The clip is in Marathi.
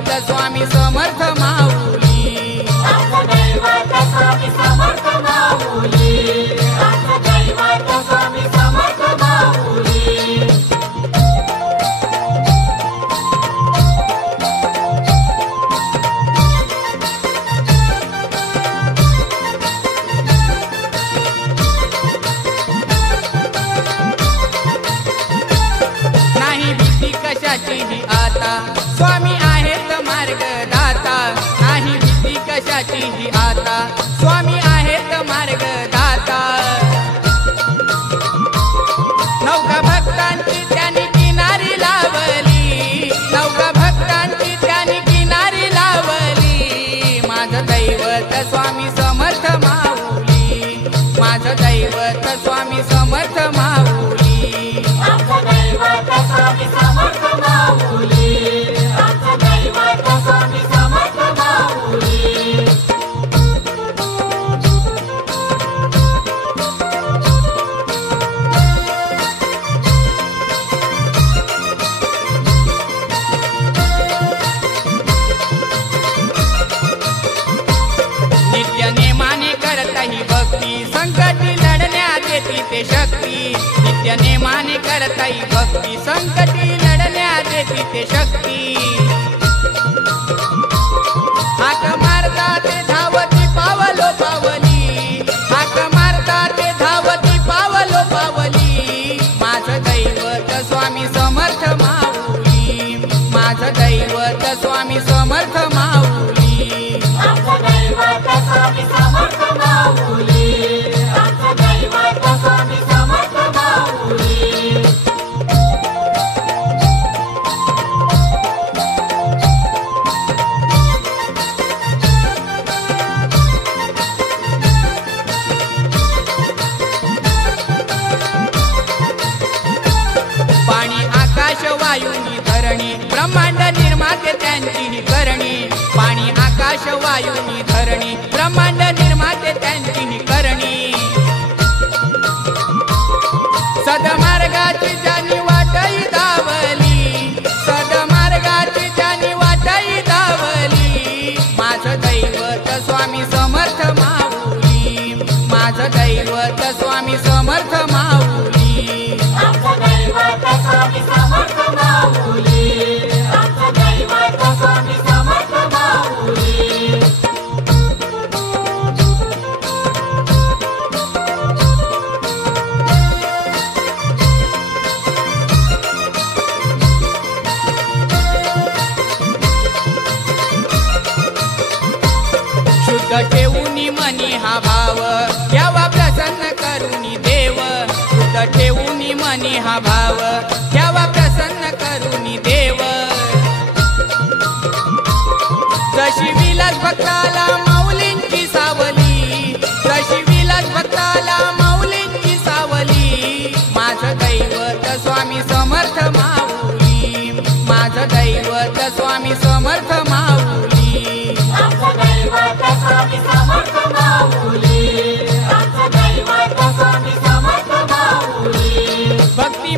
दैवत स्वामी समर्थ माऊली, आमचं दैवत स्वामी समर्थ माऊली, आमचं दैवत स्वामी समर्थ माऊली। नाही भीती कशाचीही आता स्वामी आहेत मार्गदाता, नाही भीती कशाचीही आता स्वामी आहेत मार्गदाता। नौका भक्तांची त्यांनी किनारी लावली, नौका भक्तांची त्यांनी किनारी लावली। माझं दैवत स्वामी समर्थ माऊली, माझं दैवत स्वामी समर्थ माऊली, आमचं दैवत स्वामी समर्थ माऊली, आमचं दैवत स्वामी समर्थ माऊली। नित्य नेमाने करता ही भक्ती, संकटी लढण्यात येती ते शक्ती। नित्य नेमाने करता ही भक्ती, संकटी लढण्यात येती ते शक्ती। हाक मारता ते धावती पावलो पावली, हाक मारता ते धावती पावलो पावली। माझं दैवत स्वामी समर्थ माऊली, माझं दैवत स्वामी समर्थ माऊली, आमचं दैवत स्वामी समर्थ माऊली, आमचं दैवत स्वामी समर्थ माऊली। पाणी आकाश वायूनी धरणी, ब्रह्मांड निर्माते त्यांची ही करणी। पाणी आकाश वायूनी धरणी, ब्रह्मांड निर्माते त्यांची ही करणी। सदमार्गाची ज्यांनी वाटई दावली, सदमार्गाची ज्यांनी वाटई दावली। माझं दैवत स्वामी समर्थ माऊली, माझं दैवत स्वामी समर्थ माऊली, आमचं दैवत स्वामी समर्थ माऊली, आमचं दैवत स्वामी समर्थ माऊली। शुद्ध ठेवूनी मनी हा भाव, घ्यावा प्रसन्न करुनी देव। शुद्ध ठेवूनी मनी हा भाव, घ्यावा प्रसन्न करुनी देव। जशी विलास भक्ताला माऊलींची सावली, जशी विलास भक्ताला माऊलींची सावली। माझं दैवत स्वामी समर्थ माऊली, माझं दैवत स्वामी समर्थ माऊली, आमचं दैवत स्वामी समर्थ माऊली, आमचं दैवत स्वामी समर्थ माऊली। भक्ती